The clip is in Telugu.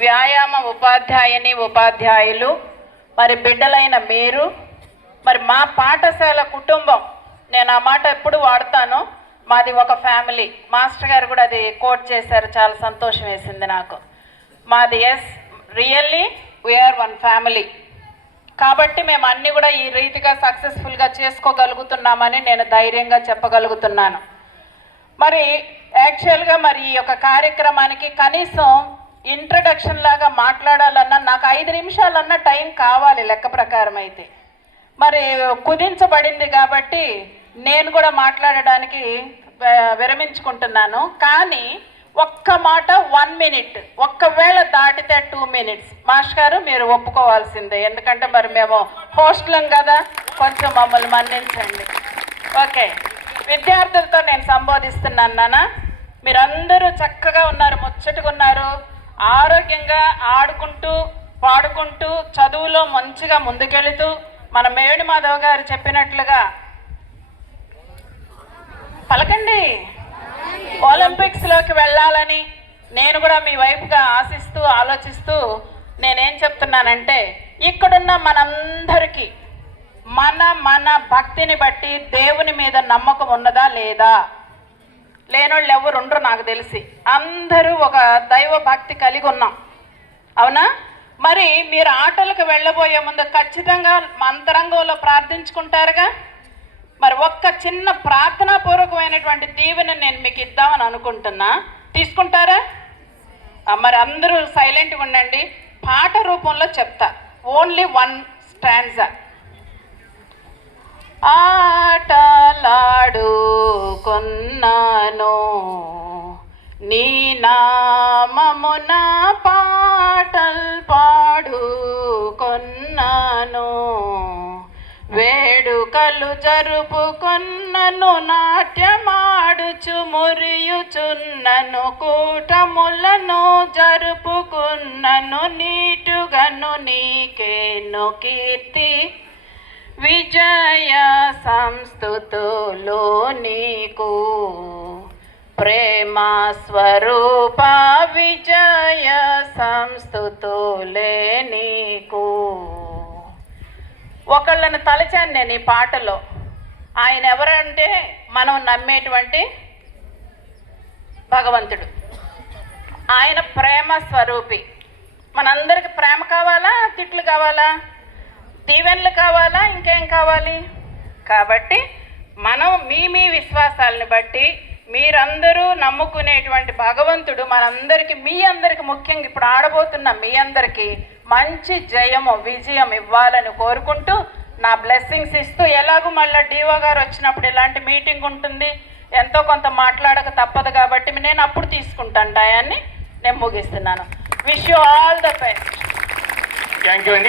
వ్యాయామ ఉపాధ్యాయుని ఉపాధ్యాయులు, మరి బిడ్డలైన మీరు, మరి మా పాఠశాల కుటుంబం, నేను ఆ మాట ఎప్పుడు వాడతాను, మాది ఒక ఫ్యామిలీ. మాస్టర్ గారు కూడా అది కోట్ చేశారు, చాలా సంతోషం వేసింది నాకు. మాది రియల్లీ వీఆర్ వన్ ఫ్యామిలీ. కాబట్టి మేము అన్నీ కూడా ఈ రీతిగా సక్సెస్ఫుల్గా చేసుకోగలుగుతున్నామని నేను ధైర్యంగా చెప్పగలుగుతున్నాను. మరి యాక్చువల్గా మరి ఈ యొక్క కార్యక్రమానికి కనీసం ఇంట్రడక్షన్ లాగా మాట్లాడాలన్నా నాకు 5 నిమిషాలన్నా టైం కావాలి లెక్క ప్రకారం. అయితే మరి కుదించబడింది కాబట్టి నేను కూడా మాట్లాడడానికి విరమించుకుంటున్నాను. కానీ ఒక్క మాట 1 మినిట్, ఒక్కవేళ దాటితే 2 మినిట్స్ మాస్టర్ గారు మీరు ఒప్పుకోవాల్సిందే. ఎందుకంటే మరి మేము హోస్టలం కదా, కొంచెం మమ్మల్ని మన్నించండి. ఓకే, విద్యార్థులతో నేను సంబోధిస్తున్నాను నాన్న. మీరందరూ చక్కగా ఉన్నారు, ముచ్చటగా ఉన్నారు, ఆరోగ్యంగా ఆడుకుంటూ పాడుకుంటూ చదువులో మంచిగా ముందుకెళుతూ మన మేడి మాధవ్ గారు చెప్పినట్లుగా పలకండి, ఒలింపిక్స్లోకి వెళ్ళాలని నేను కూడా మీ వైపుగా ఆశిస్తూ ఆలోచిస్తూ నేనేం చెప్తున్నానంటే, ఇక్కడున్న మనందరికీ మన భక్తిని బట్టి దేవుని మీద నమ్మకం ఉన్నదా లేదా? లేనోళ్ళు ఎవరు ఉండరు నాకు తెలిసి. అందరూ ఒక దైవ భక్తి కలిగి ఉన్నాం, అవునా? మరి మీరు ఆటలకు వెళ్ళబోయే ముందు ఖచ్చితంగా అంతరంగంలో ప్రార్థించుకుంటారుగా. మరి ఒక్క చిన్న ప్రార్థనాపూర్వకమైనటువంటి దీవెన నేను మీకు ఇద్దామని అనుకుంటున్నా, తీసుకుంటారా? మరి అందరూ సైలెంట్గా ఉండండి. పాట రూపంలో చెప్తా, ఓన్లీ 1 స్టాండ్జా. ఆటలాడుకున్నాను నీ నామమున, పాటలు పాడుకొన్నాను, వేడుకలు జరుపుకొన్నను, నాట్యమాడుచు మురియుచున్నను, కూటములను జరుపుకున్నను, నీటుగను నీకేను కీర్తి, విజయ సంస్తుతులు నీకు, ప్రేమ స్వరూప విజయ సంస్తుతులే నీకు. ఒకళ్ళని తలచాను నేను ఈ పాటలో. ఆయన ఎవరంటే మనం నమ్మేటువంటి భగవంతుడు. ఆయన ప్రేమ స్వరూపి. మనందరికి ప్రేమ కావాలా, తిట్లు కావాలా, దీవెనలు కావాలా, ఇంకేం కావాలి? కాబట్టి మనం మీ విశ్వాసాలను బట్టి మీరందరూ నమ్ముకునేటువంటి భగవంతుడు మనందరికీ, మీ అందరికీ, ముఖ్యంగా ఇప్పుడు ఆడబోతున్న మీ అందరికీ మంచి జయము విజయం ఇవ్వాలని కోరుకుంటూ నా బ్లెస్సింగ్స్ ఇస్తూ, ఎలాగూ మళ్ళీ డిఓ గారు వచ్చినప్పుడు ఇలాంటి మీటింగ్ ఉంటుంది, ఎంతో కొంత మాట్లాడక తప్పదు కాబట్టి నేను అప్పుడు తీసుకుంటాను టయాన్ని. నేను ముగిస్తున్నాను. Wish you all the best. Thank you అండి.